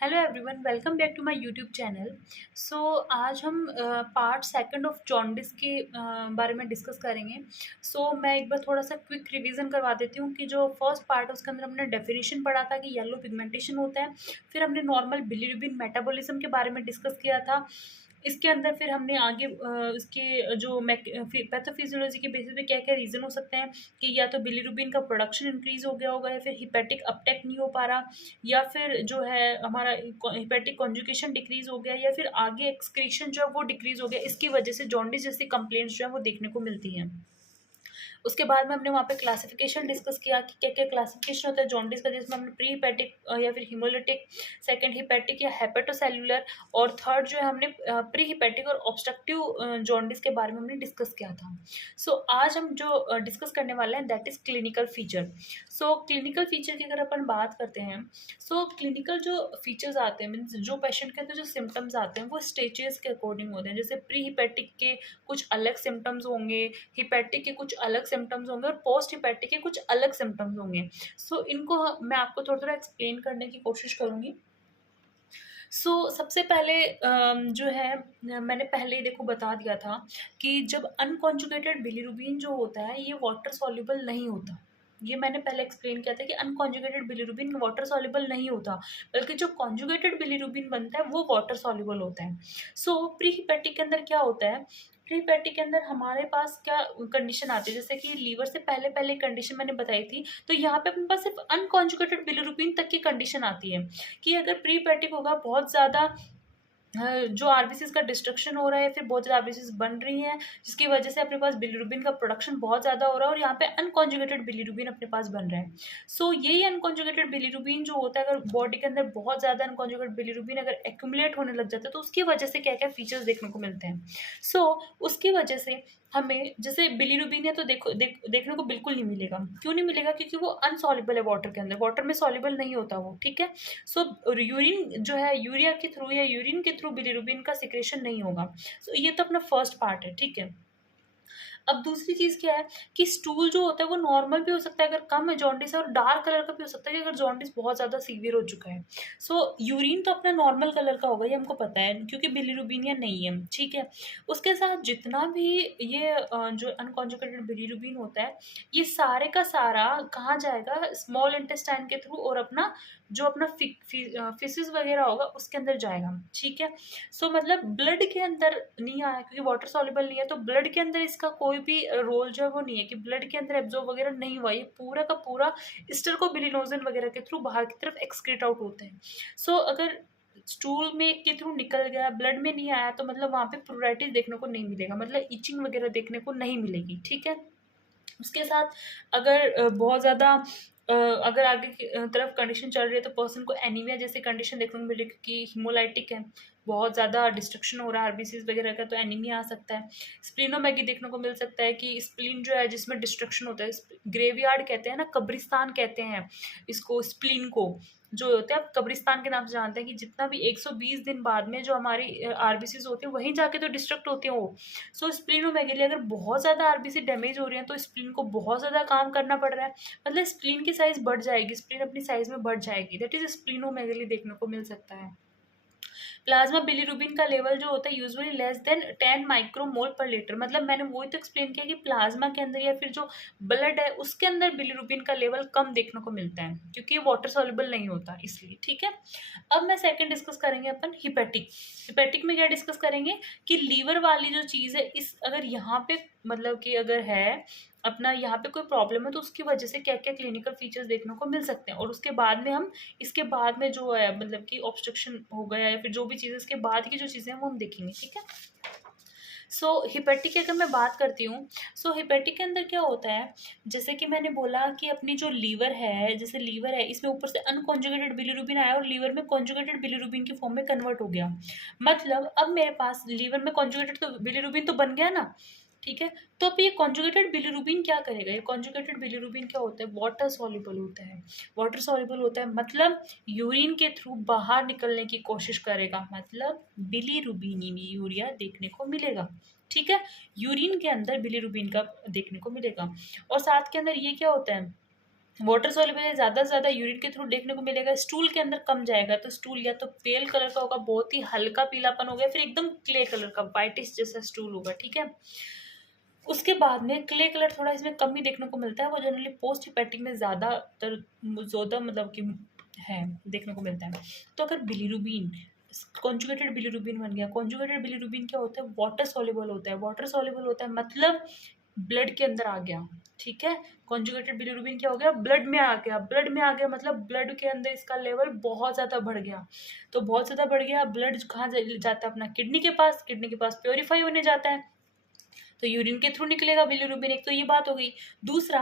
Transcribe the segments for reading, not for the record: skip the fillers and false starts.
Hello everyone, welcome back to my YouTube channel. So आज हम part second of jaundice के बारे में डिस्कस करेंगे। मैं एक बार थोड़ा सा क्विक रिवीजन करवा देती हूँ कि जो फर्स्ट पार्ट है उसके अंदर हमने डेफिनेशन पढ़ा था कि येलो पिगमेंटेशन होता है। फिर हमने नॉर्मल बिलीरुबिन मेटाबॉलिज्म के बारे में डिस्कस किया था। इसके अंदर फिर हमने आगे इसके जो पैथोफिजियोलॉजी के बेसिस पे क्या क्या रीज़न हो सकते हैं कि या तो बिलीरुबिन का प्रोडक्शन इंक्रीज हो गया होगा, या फिर हिपेटिक अपटेक नहीं हो पा रहा, या फिर जो है हमारा हिपेटिक कॉन्जुगेशन डिक्रीज हो गया, या फिर आगे एक्सक्रीशन जो है वो डिक्रीज हो गया। इसकी वजह से जॉन्डिस जैसी कंप्लेंट्स जो है वो देखने को मिलती हैं। उसके बाद में हमने वहाँ पे क्लासिफिकेशन डिस्कस किया कि क्या क्या क्लासिफिकेशन होता है जॉन्डिस का, जिसमें हमने प्री हिपेटिक या फिर हिमोलिटिक, सेकंड हिपेटिक या हेपेटोसेल्युलर, और थर्ड जो है हमने प्री हिपेटिक और ऑब्स्ट्रक्टिव जॉन्डिस के बारे में हमने डिस्कस किया था। आज हम जो डिस्कस करने वाले हैं that is clinical feature. Clinical feature की अगर अपन बात करते हैं, क्लिनिकल जो फीचर्स आते हैं मीन्स जो पेशेंट के अंदर जो सिम्टम्स आते हैं वो स्टेजेस के अकॉर्डिंग होते हैं। जैसे प्री हिपेटिक के कुछ अलग सिम्टम्स होंगे, हिपेटिक के कुछ अलग सिम्टम्स होंगे, और पोस्ट हिपेटिक के कुछ अलग सिम्टम्स होंगे। इनको मैं आपको थोड़ा थोड़ा एक्सप्लेन करने की कोशिश करूँगी। सबसे पहले जो है मैंने पहले ही देखो बता दिया था कि जब अनकॉन्जुगेटेड बिलीरुबिन जो होता है ये वाटर सॉल्युबल नहीं होता। ये मैंने पहले एक्सप्लेन किया था कि अनकॉन्जुगेटेड बिलीरुबिन वाटर सॉल्युबल नहीं होता, बल्कि जो कॉन्जुगेटेड बिलीरुबिन बनता है वो वाटर सॉल्युबल होता है। प्री हिपेटिक के अंदर क्या होता है, प्री हिपेटिक के अंदर हमारे पास क्या कंडीशन आती है, जैसे कि लीवर से पहले पहले कंडीशन मैंने बताई थी, तो यहाँ पे अपने पास सिर्फ अनकॉन्जुगेटेड बिलीरुबिन तक की कंडीशन आती है कि अगर प्री हिपेटिक होगा, बहुत ज़्यादा जो आरबीसीज़ का डिस्ट्रक्शन हो रहा है, फिर बहुत ज़्यादा आरबीसीज़ बन रही हैं, जिसकी वजह से अपने पास बिलीरुबिन का प्रोडक्शन बहुत ज़्यादा हो रहा है, और यहाँ पे अनकॉन्जुगेटेड बिलीरुबिन अपने पास बन रहा है। यही अनकॉन्जुगेटेड बिलीरुबिन जो होता है, अगर बॉडी के अंदर बहुत ज़्यादा अनकॉन्जुगेटेड बिलीरुबिन अगर एक्यूमुलेट होने लग जाता है, तो उसकी वजह से क्या क्या फीचर्स देखने को मिलते हैं। उसकी वजह से हमें, जैसे बिलीरुबिन है तो देखने को बिल्कुल नहीं मिलेगा। क्यों नहीं मिलेगा? क्योंकि वो अनसॉल्युबल है वाटर के अंदर, वाटर में सॉल्युबल नहीं होता वो, ठीक है। यूरिन जो है, यूरिया के थ्रू या यूरिन के थ्रू बिलीरुबिन का सिक्रेशन नहीं होगा। ये तो अपना फर्स्ट पार्ट है, ठीक है। अब दूसरी चीज़ क्या है कि स्टूल जो होता है वो नॉर्मल भी हो सकता है अगर कम है जॉन्डिस है, और डार्क कलर का भी हो सकता है कि अगर जॉन्डिस बहुत ज़्यादा सीवियर हो चुका है। यूरिन तो अपना नॉर्मल कलर का होगा, ये हमको पता है क्योंकि बिलीरुबिन नहीं है, ठीक है। उसके साथ जितना भी ये जो अनकॉन्जुगेटेड बिलीरुबिन होता है, ये सारे का सारा कहाँ जाएगा? स्मॉल इंटेस्टाइन के थ्रू, और अपना जो अपना फिसिस वगैरह होगा उसके अंदर जाएगा, ठीक है। मतलब ब्लड के अंदर नहीं आया क्योंकि वाटर सॉल्युबल नहीं है, तो ब्लड के अंदर इसका कोई भी रोल जो है वो नहीं है कि ब्लड के अंदर एब्जॉर्ब वगैरह नहीं हुआ। ये पूरा का पूरा स्टर्कोबिलिनोजन वगैरह के थ्रू बाहर की तरफ एक्सक्रीट आउट होते हैं। अगर स्टूल में के थ्रू निकल गया, ब्लड में नहीं आया, तो मतलब वहाँ पे प्रूराइटिस देखने को नहीं मिलेगा, मतलब इचिंग वगैरह देखने को नहीं मिलेगी, ठीक है। उसके साथ अगर बहुत ज़्यादा अगर आगे की तरफ कंडीशन चल रही है, तो पर्सन को एनीमिया जैसी कंडीशन देखने को मिलेगी क्योंकि हीमोलाइटिक है, बहुत ज़्यादा डिस्ट्रक्शन हो रहा है आरबीसीज वगैरह का, तो एनीमिया आ सकता है। स्प्लीनोमेगी देखने को मिल सकता है कि स्प्लीन जो है जिसमें डिस्ट्रक्शन होता है, ग्रेवयार्ड कहते हैं ना, कब्रिस्तान कहते हैं इसको, स्प्लीन को जो होते हैं आप कब्रिस्तान के नाम से जानते हैं, कि जितना भी 120 दिन बाद में जो हमारी आरबीसीज होती है वहीं जाके तो डिस्ट्रक्ट होती हैं वो। स्प्लीनोमेगेली अगर बहुत ज़्यादा आरबीसी डैमेज हो रही है तो स्प्लीन को बहुत ज़्यादा काम करना पड़ रहा है, मतलब स्प्लीन की साइज़ बढ़ जाएगी, स्प्लीन अपनी साइज़ में बढ़ जाएगी, दैट इज़ स्प्लीनोमेगेली देखने को मिल सकता है। प्लाज्मा बिलीरुबिन का लेवल जो होता है यूजुअली लेस देन 10 माइक्रोमोल पर लीटर, मतलब मैंने वही तो एक्सप्लेन किया कि प्लाज्मा के अंदर या फिर जो ब्लड है उसके अंदर बिलीरुबिन का लेवल कम देखने को मिलता है क्योंकि ये वाटर सॉल्युबल नहीं होता, इसलिए, ठीक है। अब मैं सेकंड डिस्कस करेंगे अपन हिपेटिक। हिपेटिक में क्या डिस्कस करेंगे कि लीवर वाली जो चीज़ है, इस अगर यहाँ पे मतलब कि अगर है अपना यहाँ पे कोई प्रॉब्लम है, तो उसकी वजह से क्या क्या क्लिनिकल फीचर्स देखने को मिल सकते हैं, और उसके बाद में हम इसके बाद में जो है मतलब कि ऑब्स्ट्रक्शन हो गया या फिर जो भी चीज़ें इसके बाद की जो चीज़ें हैं वो हम देखेंगे, ठीक है। हिपेटिक की अगर मैं बात करती हूँ, हिपेटिक के अंदर क्या होता है, जैसे कि मैंने बोला कि अपनी जो लीवर है, जैसे लीवर है इसमें ऊपर से अनकॉन्जुगेटेड बिलीरुबिन आया और लीवर में कॉन्जुगेटेड बिलीरुबिन की फॉर्म में कन्वर्ट हो गया। मतलब अब मेरे पास लीवर में कॉन्जुगेटेड तो बिलीरुबिन तो बन गया ना, ठीक है। तो अब ये कॉन्जुगेटेड बिलीरुबिन क्या करेगा? ये कॉन्जुगेटेड बिलीरुबिन क्या होता है? वाटर सॉल्युबल होता है। वाटर सॉल्युबल होता है मतलब यूरिन के थ्रू बाहर निकलने की कोशिश करेगा, मतलब बिलीरुबिन में यूरिया देखने को मिलेगा, ठीक है। यूरिन के अंदर बिलीरुबिन का देखने को मिलेगा। और साथ के अंदर ये क्या होता है, वाटर सॉल्युबल है, ज़्यादा से ज़्यादा यूरिन के थ्रू देखने को मिलेगा, स्टूल के अंदर कम जाएगा, तो स्टूल या तो पेल कलर का होगा, बहुत ही हल्का पीलापन हो गया, फिर एकदम क्ले कलर का वाइटिश जैसा स्टूल होगा, ठीक है। उसके बाद में क्ले कलर थोड़ा इसमें कम ही देखने को मिलता है, वो जनरली पोस्ट हिपैटिक में ज़्यादातर ज़्यादा मतलब कि है देखने को मिलता है। तो अगर बिलीरुबिन कॉन्जुगेटेड बिलीरुबिन बन गया, कॉन्जुगेटेड बिलीरुबिन क्या होता है, वाटर सॉल्युबल होता है, वाटर सॉल्युबल होता है मतलब ब्लड के अंदर आ गया, ठीक है। कॉन्जुगेटेड बिलीरुबिन क्या हो गया, ब्लड में आ गया, ब्लड में आ गया मतलब ब्लड के अंदर इसका लेवल बहुत ज़्यादा बढ़ गया। तो बहुत ज़्यादा बढ़ गया, ब्लड कहाँ जाता है, अपना किडनी के पास, किडनी के पास प्योरीफाई होने जाता है, तो यूरिन के थ्रू निकलेगा बिलीरुबिन, एक तो ये बात हो गई। दूसरा,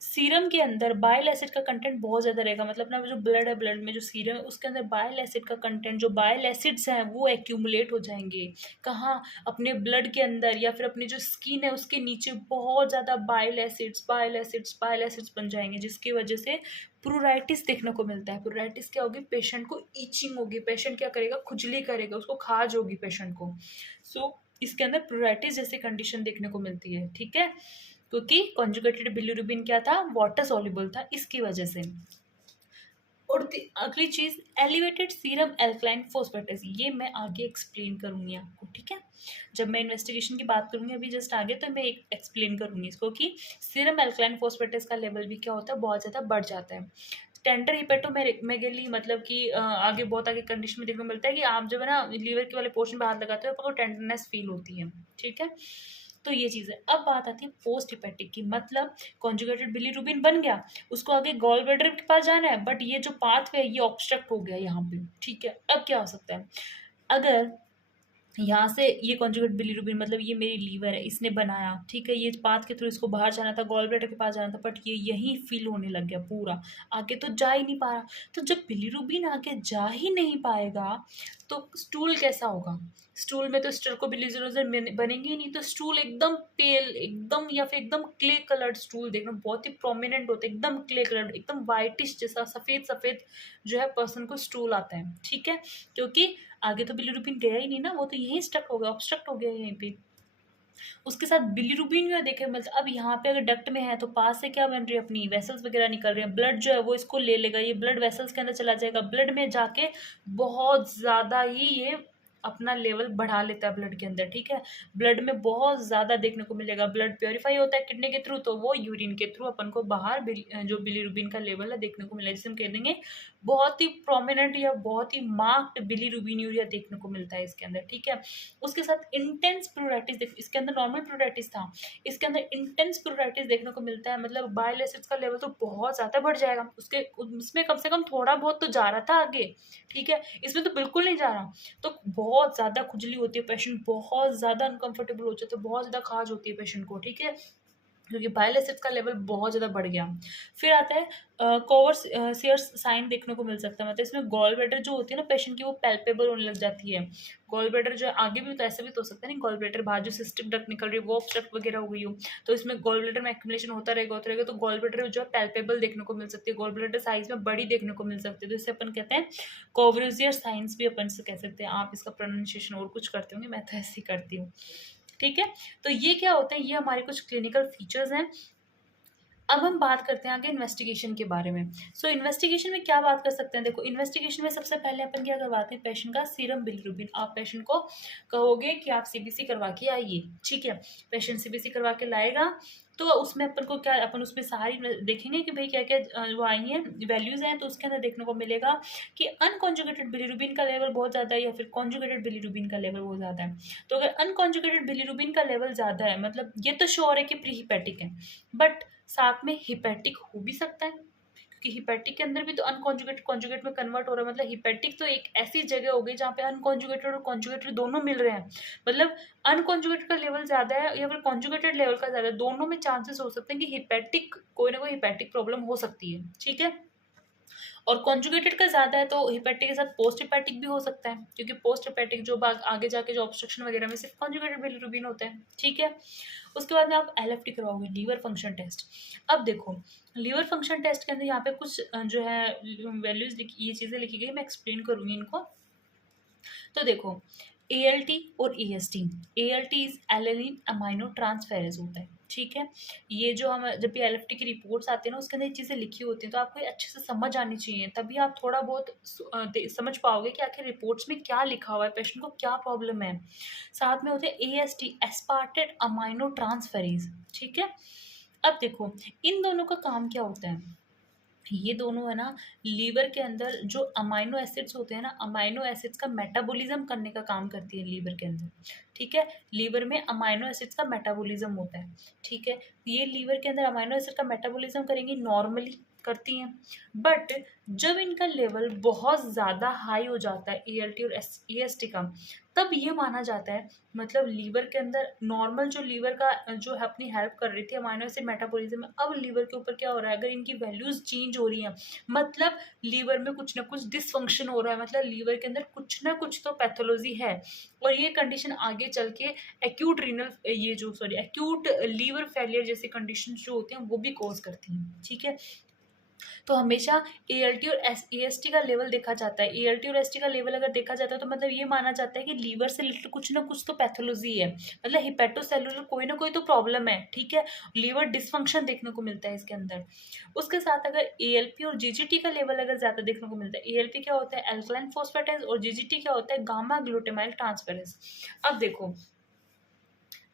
सीरम के अंदर बाइल एसिड का कंटेंट बहुत ज़्यादा रहेगा, मतलब अपना जो ब्लड है, ब्लड में जो सीरम है उसके अंदर बाइल एसिड का कंटेंट, जो बाइल एसिड्स हैं वो एक्यूमुलेट हो जाएंगे। कहाँ, अपने ब्लड के अंदर या फिर अपनी जो स्किन है उसके नीचे बहुत ज़्यादा bile acids bile acids bile acids बन जाएंगे, जिसकी वजह से प्रूराइटिस देखने को मिलता है। प्रूराइटिस क्या होगी, पेशेंट को ईचिंग होगी, पेशेंट क्या करेगा, खुजली करेगा, उसको खाज होगी पेशेंट को। सो इसके अंदर प्रूराइटिस जैसी कंडीशन देखने को मिलती है, ठीक है, क्योंकि कॉन्जुगेटेड बिलीरुबिन क्या था, वाटर सॉल्युबल था, इसकी वजह से। और अगली चीज, एलिवेटेड सीरम एल्कलाइन फोस्फेटेस, ये मैं आगे एक्सप्लेन करूंगी आपको, ठीक है। जब मैं इन्वेस्टिगेशन की बात करूंगी अभी जस्ट आगे, तो मैं एक्सप्लेन करूंगी इसको कि सीरम एल्कलाइन फोस्फेटेस का लेवल भी क्या होता है, बहुत ज़्यादा बढ़ जाता है। टेंडर हिपेटोमेगेली मतलब कि आगे बहुत आगे कंडीशन में देखने को मिलता है कि आप जब है ना लीवर के वाले पोर्शन पे हाथ लगाते हो आपको टेंडरनेस फील होती है, ठीक है। तो ये चीज़ है। अब बात आती है पोस्ट हिपेटिक की, मतलब कॉन्जुगेटेड बिलीरुबिन बन गया, उसको आगे गॉल ब्लैडर के पास जाना है, बट ये जो पाथवे है ये ऑब्स्ट्रक्ट हो गया यहाँ पे, ठीक है। अब क्या हो सकता है, अगर यहाँ से ये कॉन्जुगेट बिलीरुबिन मतलब ये मेरी लीवर है, इसने बनाया, ठीक है, ये पाथ के थ्रू इसको बाहर जाना था, गॉल ब्लैडर के पास जाना था, बट ये यहीं फिल होने लग गया पूरा, आगे तो जा ही नहीं पा रहा। तो जब बिलीरुबिन आगे जा ही नहीं पाएगा तो स्टूल कैसा होगा, स्टूल में तो स्टर्कोबिलिरुबिन बनेंगे ही नहीं, तो स्टूल एकदम पेल, एकदम या फिर एकदम क्ले कलर्ड स्टूल देखना बहुत ही प्रोमिनेंट होता है, एकदम क्ले कलर्ड, एकदम वाइटिश जैसा सफ़ेद सफ़ेद जो है पर्सन को स्टूल आता है, ठीक है। क्योंकि आगे तो बिलीरुबिन गया ही नहीं ना, वो तो यहीं स्टक हो गया, ऑब्स्ट्रक्ट हो गया यहीं पे। उसके साथ बिलीरुबिन भी देखे मिलता, अब यहाँ पे अगर डक्ट में है तो पास से क्या बन रही है, अपनी वेसल्स वगैरह निकल रहे हैं, ब्लड जो है वो इसको ले लेगा, ये ब्लड वेसल्स के अंदर चला जाएगा, ब्लड में जाके बहुत ज़्यादा ही ये अपना लेवल बढ़ा लेता है ब्लड के अंदर, ठीक है। ब्लड में बहुत ज़्यादा देखने को मिलेगा, ब्लड प्योरीफाई होता है किडनी के थ्रू, तो वो यूरिन के थ्रू अपन को बाहर जो बिलीरुबिन का लेवल है देखने को मिलेगा, जिसे हम कह देंगे बहुत ही प्रोमिनेंट या बहुत ही मार्क्ड बिलीरुबिन देखने को मिलता है इसके अंदर, ठीक है। उसके साथ इंटेंस प्रूराइटिस, देखो इसके अंदर नॉर्मल प्रूराइटिस था, इसके अंदर इंटेंस प्रूराइटिस देखने को मिलता है, मतलब बाइल एसिड्स का लेवल तो बहुत ज़्यादा बढ़ जाएगा, उसके उसमें कम से कम थोड़ा बहुत तो जा रहा था आगे, ठीक है, इसमें तो बिल्कुल नहीं जा रहा। तो बहुत ज़्यादा खुजली होती है, पेशेंट बहुत ज़्यादा अनकंफर्टेबल हो जाता है, बहुत ज़्यादा खाज होती है पेशेंट को, ठीक है, क्योंकि बाइल एसिड्स का लेवल बहुत ज़्यादा बढ़ गया। फिर आता है कोवर सीयर्स साइन देखने को मिल सकता है, मतलब इसमें गॉल ब्लैडर जो होती है ना पेशेंट की, वो पैल्पेबल होने लग जाती है। गॉल ब्लैडर जो आगे भी तो ऐसे भी तो हो सकता है नहीं, गॉल ब्लैडर बाहर जो सिस्टिक डक्ट निकल रही है वो ऑब्स्ट्रक्ट वगैरह हो गई हो, तो इसमें गॉल ब्लैडर में एक्यूमुलेशन होता रहेगा, तो गॉल ब्लैडर जो है पैल्पेबल देखने को मिल सकती है, गॉल ब्लैडर साइज में बड़ी देखने को मिल सकती है, तो इसे अपन कहते हैं कोवरेजियर साइंस भी अपन से कह सकते हैं। आप इसका प्रोनाउंसिएशन और कुछ करते होंगे, मैं तो ऐसे ही करती हूँ, ठीक है। तो ये क्या होते हैं, ये हमारे कुछ क्लिनिकल फीचर्स हैं। अब हम बात करते हैं आगे इन्वेस्टिगेशन के बारे में। सो इन्वेस्टिगेशन में क्या बात कर सकते हैं, देखो इन्वेस्टिगेशन में सबसे पहले अपन क्या करवाते हैं, पेशेंट का सीरम बिलीरुबिन, आप पेशेंट को कहोगे कि आप सीबीसी करवा के आइए, ठीक है, पेशेंट सीबीसी करवा के लाएगा, तो उसमें अपन को क्या, अपन उसमें सारी देखेंगे कि भाई क्या क्या वो आई हैं वैल्यूज़ हैं, तो उसके अंदर देखने को मिलेगा कि अनकॉन्जुगेटेड बिलीरुबिन का लेवल बहुत ज़्यादा है या फिर कॉन्जुगेटेड बिलीरुबिन का लेवल बहुत ज़्यादा है। तो अगर अनकॉन्जुगेटेड बिलीरुबिन का लेवल ज़्यादा है, मतलब ये तो श्योर है कि प्री हिपैटिक है, बट साथ में हिपैटिक हो भी सकता है, क्योंकि हिपैटिक के अंदर भी तो अनकॉन्जुगेट कॉन्जुगेट में कन्वर्ट हो रहा है, मतलब हिपैटिक तो एक ऐसी जगह हो गई जहाँ पे अनकॉन्जुगेटेड और कॉन्जुगेटेड दोनों मिल रहे हैं, मतलब अनकॉन्जुगेटेड का लेवल ज़्यादा है या फिर कॉन्जुगेटेड लेवल का ज़्यादा है, दोनों में चांसेस हो सकते हैं कि हिपैटिक कोई ना कोई हिपैटिक प्रॉब्लम हो सकती है, ठीक है। और कॉन्जुगेटेड का ज़्यादा है तो हिपैटिक के साथ पोस्ट हिपैटिक भी हो सकता है, क्योंकि पोस्ट हिपैटिक जो आगे जाके जो ऑब्स्ट्रक्शन वगैरह में सिर्फ कॉन्जुगेटेड बिलीरुबिन होता है, ठीक है। उसके बाद में आप एलएफटी करवाओगे, लीवर फंक्शन टेस्ट। अब देखो लीवर फंक्शन टेस्ट के अंदर यहाँ पे कुछ जो है वैल्यूज ये चीज़ें लिखी गई, मैं एक्सप्लेन करूँगी इनको। तो देखो ALT और AST, ALT is alanine amino transferase होता है, ठीक है? ये जो हम जब भी एलएफटी की रिपोर्ट्स आती है ना, उसके अंदर ये चीज़ें लिखी होती हैं, तो आपको ये अच्छे से समझ आनी चाहिए, तभी आप थोड़ा बहुत समझ पाओगे कि आखिर रिपोर्ट्स में क्या लिखा हुआ है, पेशेंट को क्या प्रॉब्लम है। साथ में होते हैं एएसटी, एस्पार्टेट अमाइनो ट्रांसफेरेज़, ठीक है? अब देखो, इन दोनों का काम क्या होता है? ये दोनों है ना, लीवर के अंदर जो अमाइनो एसिड्स होते हैं ना, अमाइनो एसिड्स का मेटाबॉलिज्म करने का काम करती है लीवर के अंदर, ठीक है? लीवर में अमाइनो एसिड्स का मेटाबॉलिज्म होता है, ठीक है? ये लीवर के अंदर अमाइनो एसिड का मेटाबॉलिज्म करेंगी, नॉर्मली करती हैं, बट जब इनका लेवल बहुत ज़्यादा हाई हो जाता है एएलटी और एएसटी का, तब ये माना जाता है, मतलब लीवर के अंदर नॉर्मल जो लीवर का जो है अपनी हेल्प कर रही थी अमाइनो एसिड मेटाबॉलिज्म में, अब लीवर के ऊपर क्या हो रहा है, अगर इनकी वैल्यूज चेंज हो रही हैं, मतलब लीवर में कुछ ना कुछ डिसफंक्शन हो रहा है, मतलब लीवर के अंदर कुछ ना कुछ तो पैथोलॉजी है, और ये कंडीशन आगे चल के एक्यूट रीनल ये जो सॉरी एक्यूट लीवर फेलियर जैसी कंडीशन जो होती हैं वो भी कॉज करती हैं, ठीक है? तो हमेशा एएलटी और एएसटी का लेवल देखा जाता है। एएलटी और एएसटी का लेवल अगर देखा जाता है तो मतलब ये माना जाता है कि लीवर से रिलेटेड कुछ ना कुछ तो पैथोलॉजी है, मतलब हिपेटोसेलुलर कोई ना कोई तो प्रॉब्लम है, ठीक है? लीवर डिसफंक्शन देखने को मिलता है इसके अंदर। उसके साथ अगर एएलपी और जीजीटी का लेवल अगर ज़्यादा देखने को मिलता है, एएलपी क्या होता है, एल्कलाइन फोस्फेटेज, और जीजीटी क्या होता है, गामा ग्लूटामाइल ट्रांसफेरेज। अब देखो,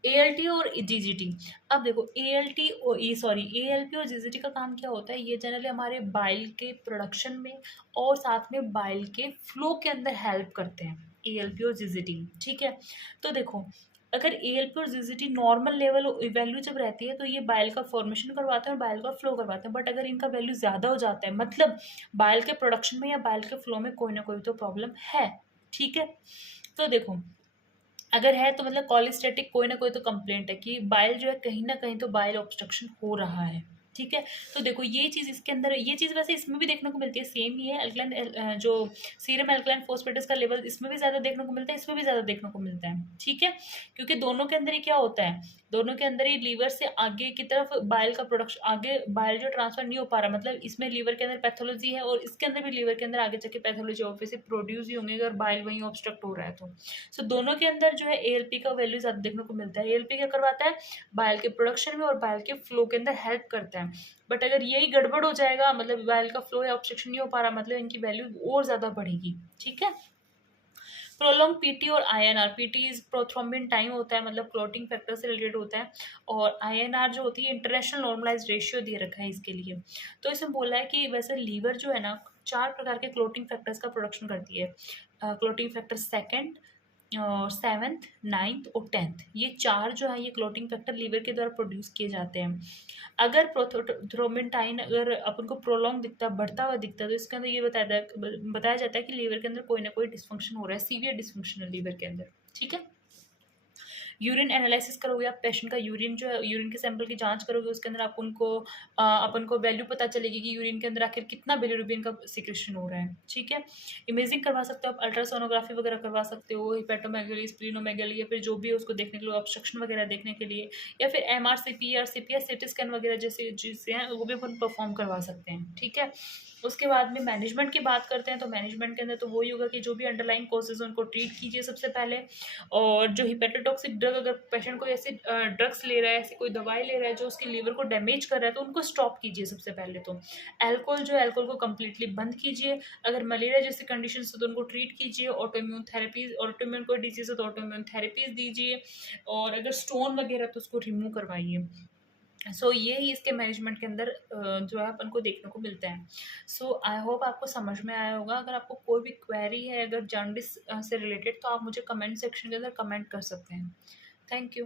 एएलटी और जीजीटी, अब देखो एएलटी और एएलपी और जीजीटी का काम क्या होता है, ये जनरली हमारे बाइल के प्रोडक्शन में और साथ में बाइल के फ्लो के अंदर हेल्प करते हैं, एएलपी और जीजीटी, ठीक है? तो देखो, अगर एएलपी और जीजीटी नॉर्मल लेवल वैल्यू जब रहती है तो ये बाइल का फॉर्मेशन करवाते हैं और बाइल का फ्लो करवाते हैं, बट अगर इनका वैल्यू ज़्यादा हो जाता है, मतलब बाइल के प्रोडक्शन में या बाइल के फ्लो में कोई ना कोई तो प्रॉब्लम है, ठीक है? तो देखो, अगर है तो मतलब कॉलिस्टेटिक कोई ना कोई तो कंप्लेंट है कि बाइल जो है कहीं ना कहीं तो बाइल ऑब्स्ट्रक्शन हो रहा है, ठीक है? तो देखो ये चीज़ इसके अंदर, ये चीज़ वैसे इसमें भी देखने को मिलती है, सेम ही है, अल्कलाइन जो सीरम अल्कलाइन फोस्फेटेस का लेवल इसमें भी ज़्यादा देखने को मिलता है, इसमें भी ज़्यादा देखने को मिलता है, ठीक है? क्योंकि दोनों के अंदर ही क्या होता है, दोनों के अंदर ही लीवर से आगे की तरफ बाइल का प्रोडक्शन, आगे बाइल जो ट्रांसफर नहीं हो पा रहा, मतलब इसमें लीवर के अंदर पैथोलॉजी है और इसके अंदर भी लीवर के अंदर आगे जाके पैथोलॉजी ऑब्वियसली प्रोड्यूस ही होंगे अगर बाइल वहीं ऑब्स्ट्रक्ट हो रहा है तो। सो दोनों के अंदर जो है एएलपी का वैल्यू ज़्यादा देखने को मिलता है। एएलपी क्या करवाता है, बाइल के प्रोडक्शन में और बाइल के फ्लो के अंदर हेल्प करता है, बट अगर यही गड़बड़ हो जाएगा, मतलब बाइल का फ्लो या ऑब्स्ट्रक्शन नहीं हो पा रहा, मतलब इनकी वैल्यू और ज़्यादा बढ़ेगी, ठीक है? प्रोलॉन्ग पीटी और INR, PT is prothrombin time होता है, मतलब क्लॉटिंग फैक्टर से रिलेटेड होता है, और आईएनआर जो होती है इंटरनेशनल नॉर्मलाइज्ड रेशियो दे रखा है इसके लिए। तो इसमें बोला है कि वैसे लीवर जो है ना 4 प्रकार के क्लॉटिंग फैक्टर्स का प्रोडक्शन करती है। क्लॉटिंग फैक्टर सेकंड और 7th, 9th और 10th, ये 4 जो है ये क्लॉटिंग फैक्टर लीवर के द्वारा प्रोड्यूस किए जाते हैं। अगर प्रोथ्रोम्बिन अगर अपन को प्रोलॉन्ग दिखता है, बढ़ता हुआ दिखता है, तो इसके अंदर ये बताया जाता है कि लीवर के अंदर कोई ना कोई डिस्फंक्शन हो रहा है, सीवियर डिस्फंक्शन है लीवर के अंदर, ठीक है? यूरिन एनालिसिस करोगे आप, पेशेंट का यूरिन जो है, यूरिन के सैंपल की जांच करोगे, उसके अंदर अपन को वैल्यू पता चलेगी कि यूरिन के अंदर आखिर कितना बिलिरुबिन का सिक्रेशन हो रहा है, ठीक है? इमेजिंग करवा सकते हो आप, अल्ट्रासोनोग्राफी वगैरह करवा सकते हो, हिपेटोमेगाली, स्प्लीनोमेगाली, या फिर जो भी है उसको देखने के लिए, ऑब्स्ट्रक्शन वगैरह देखने के लिए, या फिर एमआरसीपी, आरसीपी या सीटी स्कैन वगैरह जैसे चीज़ें हैं वो भी अपन परफॉर्म करवा सकते हैं, ठीक है? उसके बाद में मैनेजमेंट की बात करते हैं, तो मैनेजमेंट के अंदर तो वही होगा कि जो भी अंडरलाइन कॉजेज उनको ट्रीट कीजिए सबसे पहले, और जो हिपेटोटॉक्सिक ड्रग, अगर पेशेंट कोई ऐसे ड्रग्स ले रहा है, ऐसी कोई दवाई ले रहा है जो उसके लीवर को डैमेज कर रहा है, तो उनको स्टॉप कीजिए सबसे पहले तो। अल्कोहल को कम्प्लीटली बंद कीजिए। अगर मलेरिया जैसी कंडीशन है तो उनको ट्रीट कीजिए। ऑटोइम्यून कोई डिजीज है तो ऑटोइम्यून थेरेपीज दीजिए, और अगर स्टोन वगैरह तो उसको रिमूव करवाइए। यही इसके मैनेजमेंट के अंदर जो है अपन को देखने को मिलता है। आई होप आपको समझ में आया होगा। अगर आपको कोई भी क्वेरी है अगर जॉन्डिस से रिलेटेड, तो आप मुझे कमेंट सेक्शन के अंदर कमेंट कर सकते हैं। Thank you.